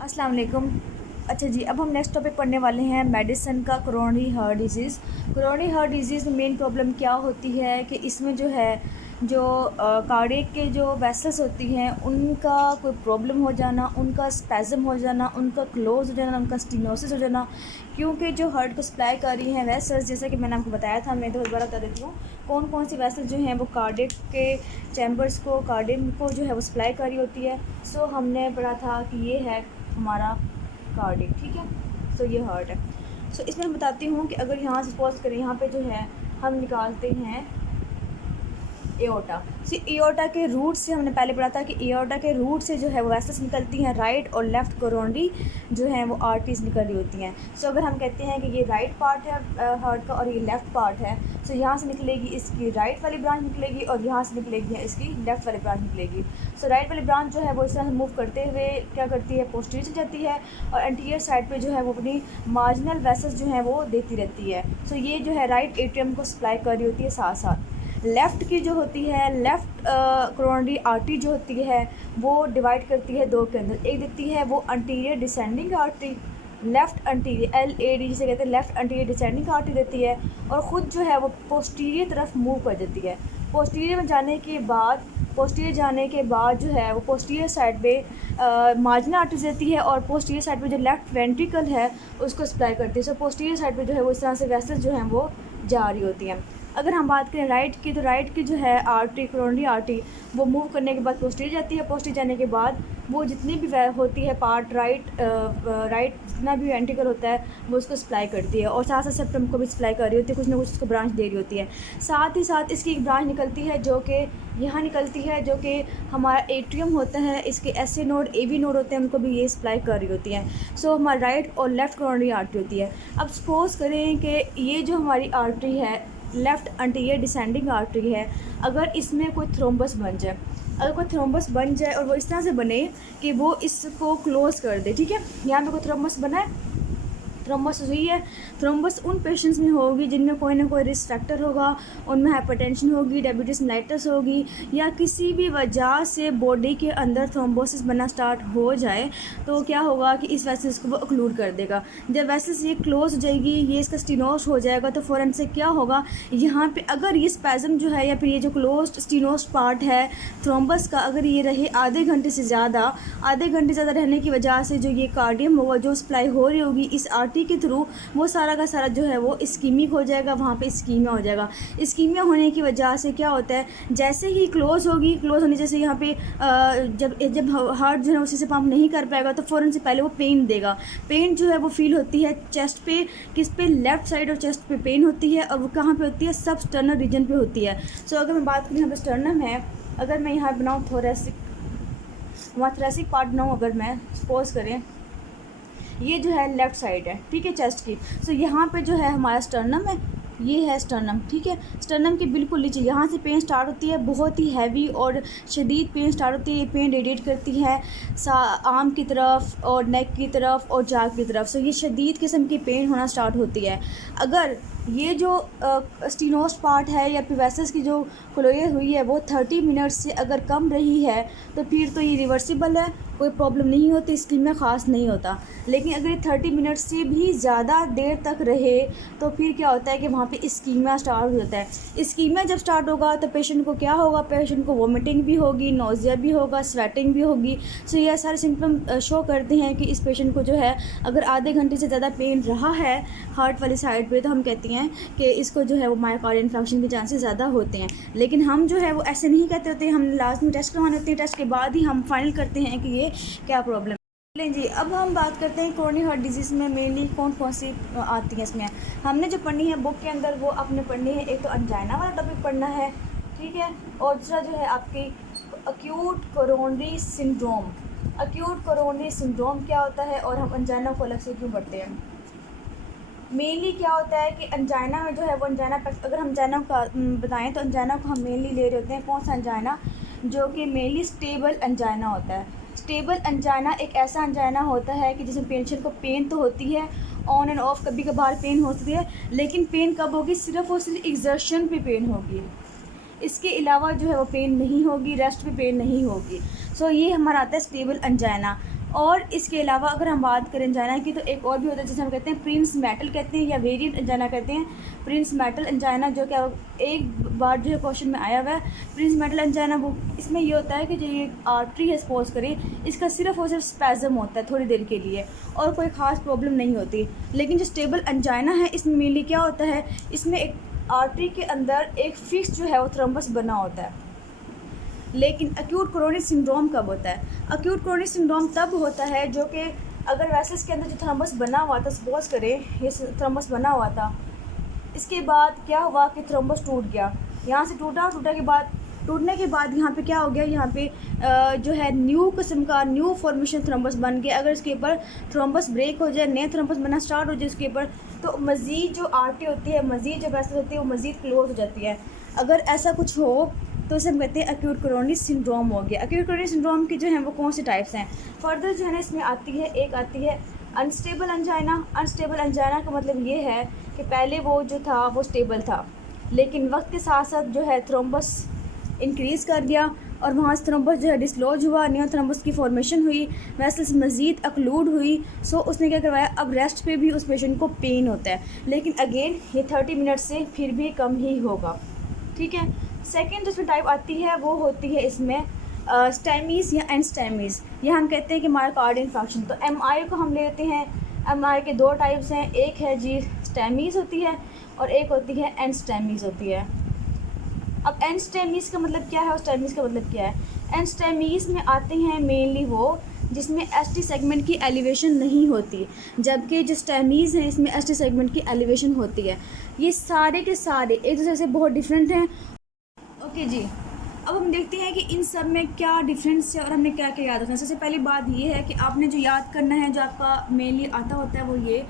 अस्सलाम वालेकुम। अच्छा जी, अब हम नेक्स्ट टॉपिक पढ़ने वाले हैं मेडिसिन का coronary heart disease. Coronary heart disease में मेन प्रॉब्लम क्या होती है कि इसमें जो है जो कार्डियक के जो वेसल्स होती हैं उनका कोई प्रॉब्लम हो जाना, उनका स्पैज़म हो जाना, उनका क्लोज हो जाना, उनका स्टीनोसिस हो जाना, क्योंकि जो हार्ट को सप्लाई कर रही हैं वेसल्स, जैसा कि मैंने आपको बताया था, मैं तो दोबारा बता देती हूँ कौन कौन सी वेसल्स जो हैं वो कार्डियक के चैम्बर्स को, कार्डियक को जो है वो सप्लाई कर रही होती है। सो हमने पढ़ा था कि ये है हमारा कार्डियक, ठीक है। सो ये हार्ट है। सो इसमें मैं बताती हूँ कि अगर यहाँ से सपोज करें, यहाँ पे जो है हम निकालते हैं एओर्टा। सी एओर्टा के रूट से हमने पहले पढ़ा था कि एओर्टा के रूट से जो है वो वेसल्स निकलती हैं, राइट और लेफ़्ट कोरोनरी जो है वो आर्टरीज निकल रही होती हैं। सो अगर हम कहते हैं कि ये राइट पार्ट है हार्ट का और ये लेफ़्ट पार्ट है, सो यहाँ से निकलेगी इसकी राइट वाली ब्रांच निकलेगी और यहाँ से निकलेगी इसकी लेफ़्ट वाली ब्रांच निकलेगी। सो राइट वाली ब्रांच जो है वो इस तरह से मूव करते हुए क्या करती है, पोस्टीरियर से जाती है और एंटीरियर साइड पे जो है वो अपनी मार्जिनल वेसल्स जो है वो देती रहती है। सो ये जो है राइट एट्रियम को सप्लाई कर रही होती है। साथ साथ लेफ़्ट की जो होती है, लेफ़्ट कोरोनरी आर्टरी जो होती है वो डिवाइड करती है दो के अंदर। एक देती है वो anterior descending artery, left anterior LAD जिसे कहते हैं, लेफ़्ट अंटीरियर डिसेंडिंग आर्टरी देती है और ख़ुद जो है वो पोस्टीरियर तरफ मूव कर देती है। पोस्टीरियर में जाने के बाद जो है वो पोस्टीरियर साइड पे मार्जिनल आर्टरीज देती है और पोस्टीरियर साइड पे जो लेफ़्ट वेंट्रिकल है उसको सप्लाई करती है। सो पोस्टीरियर साइड पे जो है वो इस तरह से वेसल्स जो हैं वो जा रही होती हैं। अगर हम बात करें राइट की, तो राइट की जो है आर्टरी, कोरोनरी आर्टरी, वो मूव करने के बाद पोस्टीरियर जाती है। पोस्टीरियर जाने के बाद वो जितनी भी होती है पार्ट राइट जितना भी वेंट्रिकल होता है वो उसको सप्लाई करती है और साथ साथ सेप्टम को भी सप्लाई कर रही होती है, कुछ ना कुछ उसको ब्रांच दे रही होती है। साथ ही साथ इसकी एक ब्रांच निकलती है जो कि यहाँ निकलती है, जो कि हमारा एट्रियम होता है, इसके SA नोड AV नोड होते हैं, उनको भी ये सप्लाई कर रही होती है। सो हमारा राइट और लेफ़्ट कोरोनरी आर्टरी होती है। अब सपोज़ करें कि ये जो हमारी आर्टरी है लेफ़्ट अंटीरियर डिसेंडिंग आर्टरी है, अगर इसमें कोई थ्रोम्बस बन जाए, अगर कोई थ्रोम्बस बन जाए और वो इस तरह से बने कि वो इसको क्लोज़ कर दे, ठीक है। यहाँ पे कोई थ्रोम्बस बना है, थ्रोम्बस हुई है। थ्रोम्बस उन पेशेंट्स में होगी जिनमें कोई ना कोई रिस्क फैक्टर होगा, उनमें हाइपरटेंशन होगी, डायबिटीज़ मेलाइटस होगी, या किसी भी वजह से बॉडी के अंदर थ्रोम्बोसिस बनना स्टार्ट हो जाए तो क्या होगा कि इस वेसल्स को वो ओक्लूड कर देगा। जब वेसल्स ये क्लोज हो जाएगी, ये इसका स्टीनोस हो जाएगा, तो फ़ौरन से क्या होगा, यहाँ पे अगर ये स्पैज़म जो है या फिर ये जो क्लोज्ड स्टीनोस पार्ट है थ्रोम्बस का, अगर ये रहे आधे घंटे ज़्यादा रहने की वजह से जो ये कार्डियम होगा, जो सप्लाई हो रही होगी इस आर्टरी के थ्रू, वो सारा का सारा जो है वो इस्कीमिक हो जाएगा, वहाँ पे इस्कीमिया हो जाएगा। इस्कीमिया होने की वजह से क्या होता है, जैसे ही क्लोज़ होगी, क्लोज़ होने जैसे यहाँ पे जब हार्ट जो है उसी से पंप नहीं कर पाएगा तो फ़ौरन से पहले वो पेन देगा। पेन जो है वो फील होती है चेस्ट पे, किस पे, लेफ़्ट साइड और चेस्ट पे पेन होती है और वो कहाँ पे होती है, सब स्टर्नल रीजन पे होती है। सो अगर मैं बात करूँ यहाँ पे स्टर्नम है, अगर मैं यहाँ बनाऊँ थोरेसिक, वहाँ थोरेसिक पार्ट बनाऊँ, अगर मैं सपोज करें ये जो है लेफ़्ट साइड है, ठीक है, चेस्ट की। सो यहाँ पे जो है हमारा स्टर्नम है, ये है स्टर्नम, ठीक है। स्टर्नम के बिल्कुल नीचे यहाँ से पेन स्टार्ट होती है, बहुत ही हैवी और शदीद पेन स्टार्ट होती है। ये पेन रेडिएट करती है आर्म की तरफ और नेक की तरफ और जाग की तरफ। सो ये शदीद किस्म की पेन होना स्टार्ट होती है। अगर ये जो स्टीनोस पार्ट है या फिर वेसल्स की जो क्लोज हुई है वो 30 मिनट से अगर कम रही है तो फिर तो ये रिवर्सिबल है, कोई प्रॉब्लम नहीं होती, स्कीमिया ख़ास नहीं होता। लेकिन अगर ये 30 मिनट से भी ज़्यादा देर तक रहे तो फिर क्या होता है कि वहाँ पे इस्कीमिया स्टार्ट हो जाता है। इस्कीमिया जब स्टार्ट होगा तो पेशेंट को क्या होगा, पेशेंट को वोमिटिंग भी होगी, नोज़िया भी होगा, स्वेटिंग भी होगी। सो ये सारे सिम्टम शो करते हैं कि इस पेशेंट को जो है अगर आधे घंटे से ज़्यादा पेन रहा है हार्ट वाली साइड पर, तो हम कहते हैं कि इसको जो है वो मायोकार्डियल इन्फेक्शन के चांसेस ज़्यादा होते हैं। लेकिन हम जो है वो ऐसे नहीं कहते होते, हम लाजमी टेस्ट करवाने होते हैं, टेस्ट के बाद ही हम फाइनल करते हैं कि ये क्या प्रॉब्लम है। जी, अब हम बात करते हैं कोरोनरी हार्ट डिजीज़ में मेनली कौन कौन सी आती हैं। इसमें हमने जो पढ़नी है बुक के अंदर वो आपने पढ़नी है, एक तो अंजाइना वाला टॉपिक पढ़ना है, ठीक है, और दूसरा जो है आपकी acute coronary syndrome. Acute coronary syndrome क्या होता है और हम अंजाइना को अलग से क्यों पढ़ते हैं। मेनली क्या होता है कि अंजाइना में जो है वो अंजाइना, अगर हम अंजाइना का बताएं तो अंजाइना को हम मेनली ले रहे होते हैं कौन सा अंजाइना, जो कि मेनली स्टेबल अंजाइना होता है। स्टेबल अंजाइना एक ऐसा अंजाइना होता है कि जिसमें पेशेंट को पेन तो होती है, ऑन एंड ऑफ कभी कभार पेन होती है, लेकिन पेन कब होगी, सिर्फ और सिर्फ एक्सर्शन पे पेन होगी, इसके अलावा जो है वो पेन नहीं होगी, रेस्ट पे पेन नहीं होगी। सो ये हमारा आता है स्टेबल अंजाइना। और इसके अलावा अगर हम बात करें एंजाइना की तो एक और भी होता है जिसे हम कहते हैं प्रिंस मेटल कहते हैं या वेरिएंट एंजाइना कहते हैं। प्रिंस मेटल एंजाइना जो क्या एक बार जो है क्वेश्चन में आया हुआ है प्रिंस मेटल एंजाइना, वो इसमें ये होता है कि जो ये आर्टरी है सपोज करें इसका सिर्फ और सिर्फ स्पैज़म होता है थोड़ी देर के लिए और कोई ख़ास प्रॉब्लम नहीं होती। लेकिन जो स्टेबल एंजाइना है इसमें मेनली क्या होता है, इसमें एक आर्टरी के अंदर एक फिक्स जो है वो थ्रोम्बस बना होता है। लेकिन एक्यूट कोरोनरी सिंड्रोम कब होता है? एक्यूट कोरोनरी सिंड्रोम तब होता है जो कि अगर वेसल्स के अंदर जो थ्रोम्बस बना हुआ था, सपोज करें ये थ्रोम्बस बना हुआ था, इसके बाद क्या हुआ कि थ्रोम्बस टूट गया, यहाँ से टूटने के बाद यहाँ पे क्या हो गया, यहाँ पे जो है न्यू किस्म का न्यू फॉर्मेशन थ्रोम्बस बन गया। अगर इसके ऊपर थ्रोम्बस ब्रेक हो जाए, नए थ्रोम्बस बनना स्टार्ट हो जाए इसके ऊपर, तो मज़ीद जो आर्टरी होती है, मज़ीद जो वेसल होती है वो मज़ीद क्लोज हो जाती है। अगर ऐसा कुछ हो तो इसे हम कहते हैं एक्यूट कोरोनरी सिंड्रोम हो गया। एक्यूट कोरोनरी सिंड्रोम की जो है वो कौन सी टाइप्स हैं? फर्दर जो है ना इसमें आती है, एक आती है अनस्टेबल एंजाइना। अनस्टेबल एंजाइना का मतलब ये है कि पहले वो जो था वो स्टेबल था, लेकिन वक्त के साथ साथ जो है थ्रोम्बस इंक्रीज़ कर दिया और वहाँ से थ्रोम्बस जो है डिसलॉज हुआ, न्यू थ्रोम्बस की फॉर्मेशन हुई, वेसल्स मज़ीद अक्लूड हुई। सो उसने क्या करवाया, अब रेस्ट पे भी उस पेशेंट को पेन होता है, लेकिन अगेन ये 30 मिनट से फिर भी कम ही होगा। ठीक है। सेकेंड जिसमें टाइप आती है वो होती है इसमें स्टेमीज़ या एनस्टेमीज़। ये हम कहते हैं कि मायोकार्डियल इंफार्क्शन। तो एमआई को हम लेते हैं, एमआई के दो टाइप्स हैं, एक है जी स्टेमीज़ होती है और एक होती है एनस्टेमीज़ होती है। अब एनस्टेमीज़ का मतलब क्या है और स्टेमीज़ का मतलब क्या है? एनस्टेमीज़ में आते हैं मेनली वो जिसमें एसटी सेगमेंट की एलिवेशन नहीं होती, जबकि जो स्टेमीज़ हैं इसमें एसटी सेगमेंट की एलिवेशन होती है। ये सारे के सारे एक दूसरे से बहुत डिफरेंट हैं। ओके जी, अब हम देखते हैं कि इन सब में क्या डिफरेंस है और हमने क्या क्या याद रखना है। सबसे पहली बात ये है कि आपने जो याद करना है, जो आपका मेनली आता होता है वो ये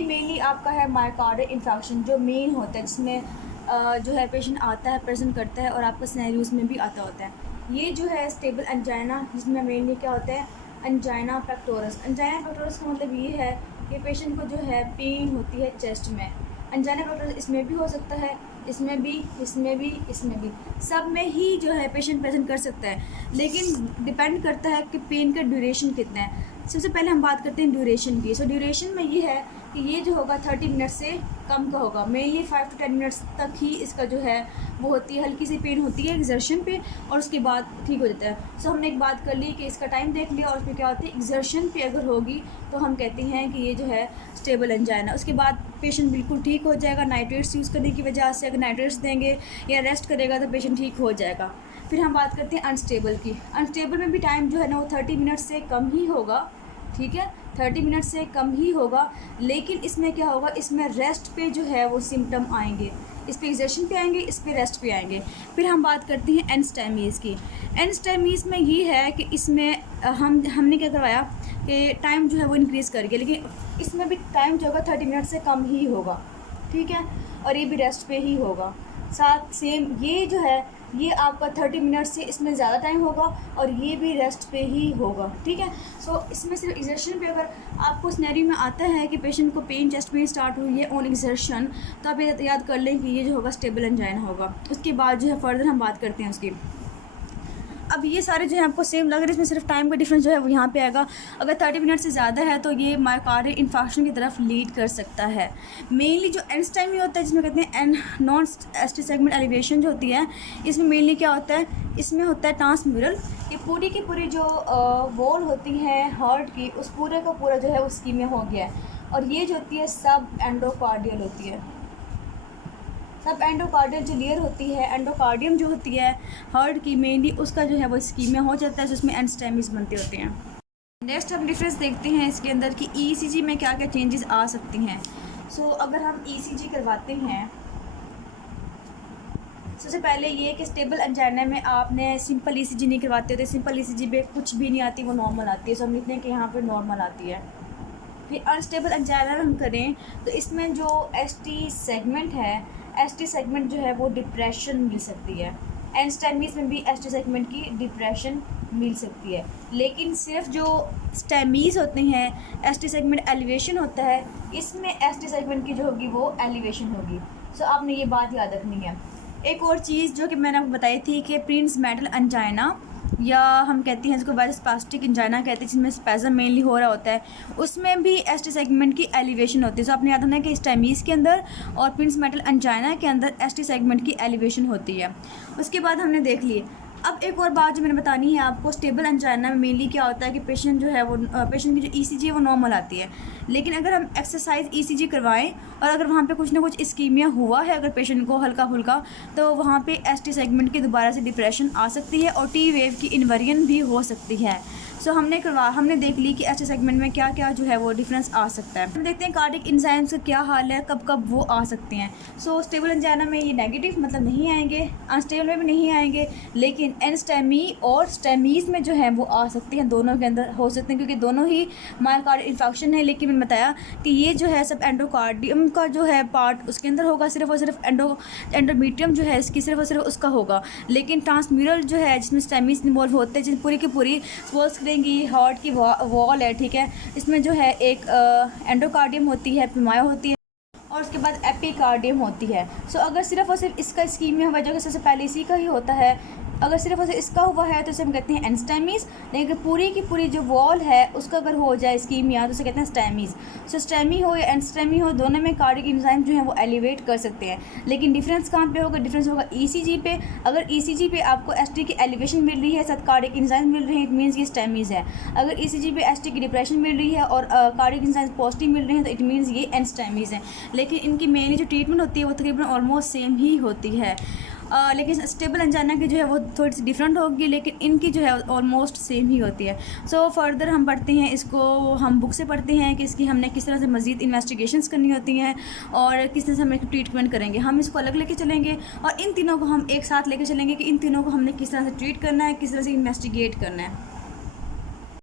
मेनली आपका है मायोकार्डियल इंफार्क्शन, जो मेन होता है जिसमें जो है पेशेंट आता है, प्रेजेंट करता है और आपका सिनेरियोज़ में भी आता होता है। ये जो है स्टेबल एंजाइना, जिसमें मेनली क्या होता है, एंजाइना पेक्टोरस। एंजाइना पेक्टोरस का मतलब ये है कि पेशेंट को जो है पेन होती है चेस्ट में। एंजाइना पेक्टोरस इसमें भी हो सकता है, इसमें भी, इसमें भी, इसमें भी, सब में ही जो है पेशेंट प्रेजेंट कर सकता है, लेकिन डिपेंड करता है कि पेन का ड्यूरेशन कितना है। सबसे पहले हम बात करते हैं ड्यूरेशन की। सो ड्यूरेशन में ये है कि ये जो होगा 30 मिनट से कम का होगा, मेनली 5 to 10 मिनट्स तक ही इसका जो है वो होती है, हल्की सी पेन होती है एक्सर्शन पे और उसके बाद ठीक हो जाता है। सो हमने एक बात कर ली कि इसका टाइम देख लिया और उसमें क्या होती है, एक्सर्शन पे अगर होगी तो हम कहते हैं कि ये जो है स्टेबल एंजाइना। उसके बाद पेशेंट बिल्कुल ठीक हो जाएगा नाइट्रेट्स यूज़ करने की वजह से। अगर नाइट्रेट्स देंगे या रेस्ट करेगा तो पेशेंट ठीक हो जाएगा। फिर हम बात करते हैं अनस्टेबल की। अनस्टेबल में भी टाइम जो है ना वो 30 मिनट से कम ही होगा। ठीक है, 30 मिनट से कम ही होगा, लेकिन इसमें क्या होगा, इसमें रेस्ट पे जो है वो सिम्टम आएंगे, इस पे एक्सर्शन पे आएंगे, इस पे रेस्ट पे आएंगे। फिर हम बात करते हैं एनस्टेमीज़ की। एनस्टेमीज़ में ये है कि इसमें हमने क्या करवाया कि टाइम जो है वो इंक्रीज़ कर गया, लेकिन इसमें भी टाइम जो होगा 30 मिनट से कम ही होगा। ठीक है, और ये भी रेस्ट पे ही होगा। साथ सेम ये जो है ये आपका 30 मिनट से इसमें ज़्यादा टाइम होगा और ये भी रेस्ट पे ही होगा। ठीक है। सो इसमें सिर्फ एक्सर्शन पे अगर आपको सिनेरियो में आता है कि पेशेंट को पेन चेस्ट में स्टार्ट हुई है ऑन एक्सर्शन, तो आप ये याद कर लें कि ये जो होगा स्टेबल एंजाइना होगा। उसके बाद जो है फर्दर हम बात करते हैं उसकी। अब ये सारे जो है आपको सेम लग रहे हैं, इसमें सिर्फ टाइम का डिफरेंस जो है वो यहाँ पे आएगा। अगर 30 मिनट से ज़्यादा है तो ये मायोकार्डियल इंफार्क्शन की तरफ लीड कर सकता है। मेनली जो एनस्टेमी होता है जिसमें कहते हैं an non ST segment elevation जो होती है, इसमें मेनली क्या होता है, इसमें होता है ट्रांसम्यूरल। ये पूरी की पूरी जो वॉल होती है हार्ट की, उस पूरे का पूरा जो है उस स्कीम में हो गया है। और ये जो होती है सब एंडोकार्डियल होती है। सब एंडोकार्डियल जो लेयर होती है, एंडोकार्डियम जो होती है हार्ट की मेनली, उसका जो है वो स्कीमिया हो जाता है, जिसमें एनस्टेमीज़ बनते होते हैं। नेक्स्ट हम डिफरेंस देखते हैं इसके अंदर कि ईसीजी में क्या क्या चेंजेस आ सकती हैं। सो अगर हम ईसीजी करवाते हैं, सबसे पहले ये कि स्टेबल एंजाइना में आपने सिंपल ईसीजी नहीं करवाते होते। सिंपल ईसीजी में कुछ भी नहीं आती, वो नॉर्मल आती है। सो हम लिखते हैं कि यहाँ पर नॉर्मल आती है। फिर अनस्टेबल एंजाइना हम करें तो इसमें जो एसटी सेगमेंट है, एसटी सेगमेंट जो है वो डिप्रेशन मिल सकती है। एनस्टेमीज़ में भी एसटी सेगमेंट की डिप्रेशन मिल सकती है, लेकिन सिर्फ जो स्टेमीज़ होते हैं एसटी सेगमेंट एलिवेशन होता है, इसमें एसटी सेगमेंट की जो होगी वो एलिवेशन होगी। सो आपने ये बात याद रखनी है। एक और चीज़ जो कि मैंने आपको बताई थी कि प्रिंस मेटल एंजाइना या हम कहते हैं इसको वायरस प्लास्टिक इंजाइना कहते हैं, जिसमें स्पैज़म मेनली हो रहा होता है, उसमें भी एसटी सेगमेंट की एलिवेशन होती है। सो आपने याद रखना है कि स्टेमीज़ के अंदर और प्रिंस मेटल अंजाइना के अंदर एसटी सेगमेंट की एलिवेशन होती है। उसके बाद हमने देख लिए। अब एक और बात जो मैंने बतानी है आपको, स्टेबल अंजाइना में मेनली क्या होता है कि पेशेंट जो है वो पेशेंट की जो ईसीजी है वो नॉर्मल आती है, लेकिन अगर हम एक्सरसाइज ईसीजी करवाएं और अगर वहाँ पे कुछ ना कुछ इस्कीमिया हुआ है अगर पेशेंट को हल्का फुल्का, तो वहाँ पे एसटी सेगमेंट की दोबारा से डिप्रेशन आ सकती है और टी वेव की इन्वर्जन भी हो सकती है। सो हमने देख ली कि एसटी सेगमेंट में क्या क्या जो है वो डिफरेंस आ सकता है। हम देखते हैं कार्डिक एंजाइम्स का क्या हाल है, कब कब वो आ सकते हैं। सो स्टेबल एंजाइना में ये नेगेटिव मतलब नहीं आएंगे, अनस्टेबल में भी नहीं आएंगे, लेकिन एनस्टेमी और स्टेमीज़ में जो है वो आ सकते हैं, दोनों के अंदर हो सकते हैं, क्योंकि दोनों ही मायोकार्डियल इन्फेक्शन है। लेकिन मैंने बताया कि ये जो है सब एंडोकार्डियम का जो है पार्ट उसके अंदर होगा, सिर्फ और सिर्फ एंडोमीट्रियम जो है इसकी सिर्फ और सिर्फ उसका होगा, लेकिन ट्रांसम्यूरल जो है जिसमें स्टेमीज़ इन्वॉल्व होते हैं, जिन पूरी की पूरी की हार्ट की वॉल है, ठीक है, इसमें जो है एक एंडोकार्डियम होती है, पिमाया होती है और उसके बाद एपिकार्डियम होती है। सो अगर सिर्फ और सिर्फ इसका इस्कीमिया हुआ जो कि सबसे पहले इसी का ही होता है, अगर सिर्फ और सिर्फ इसका हुआ है तो इसे हम कहते हैं एनस्टेमीज़, लेकिन पूरी की पूरी जो वॉल है उसका अगर हो जाए इस्कीमिया तो उसे कहते हैं स्टेमीज़। सो स्टेमी हो या एनस्टेमी हो, दोनों में कार्डिक एंजाइम जो है वो एलिवेट कर सकते हैं, लेकिन डिफरेंस कहाँ पे होगा? डिफरेंस होगा ईसीजी पे। अगर ईसीजी पे आपको एसटी की एलिवेशन मिल रही है, साथ कार्डिक एंजाइम मिल रहे हैं, इट मीन्स ये स्टेमीज़ है। अगर ईसीजी पे एसटी की डिप्रेशन मिल रही है और कार्डिक एंजाइम पॉजिटिव मिल रहे हैं तो इट मीन्स ये एनस्टेमीज़ है। लेकिन इनकी मेनली जो ट्रीटमेंट होती है वो तकरीबन ऑलमोस्ट सेम ही होती है। लेकिन स्टेबल अंजाइना की जो है वो थोड़ी सी डिफरेंट होगी, लेकिन इनकी जो है ऑलमोस्ट सेम ही होती है। सो फर्दर हम पढ़ते हैं इसको, हम बुक से पढ़ते हैं कि इसकी हमने किस तरह से मज़ीद इन्वेस्टिगेशंस करनी होती हैं और किस तरह से हम ट्रीटमेंट करेंगे। हम इसको अलग लेके चलेंगे और इन तीनों को हम एक साथ लेके चलेंगे कि इन तीनों को हमने किस तरह से ट्रीट करना है, किस तरह से इन्वेस्टिगेट करना है।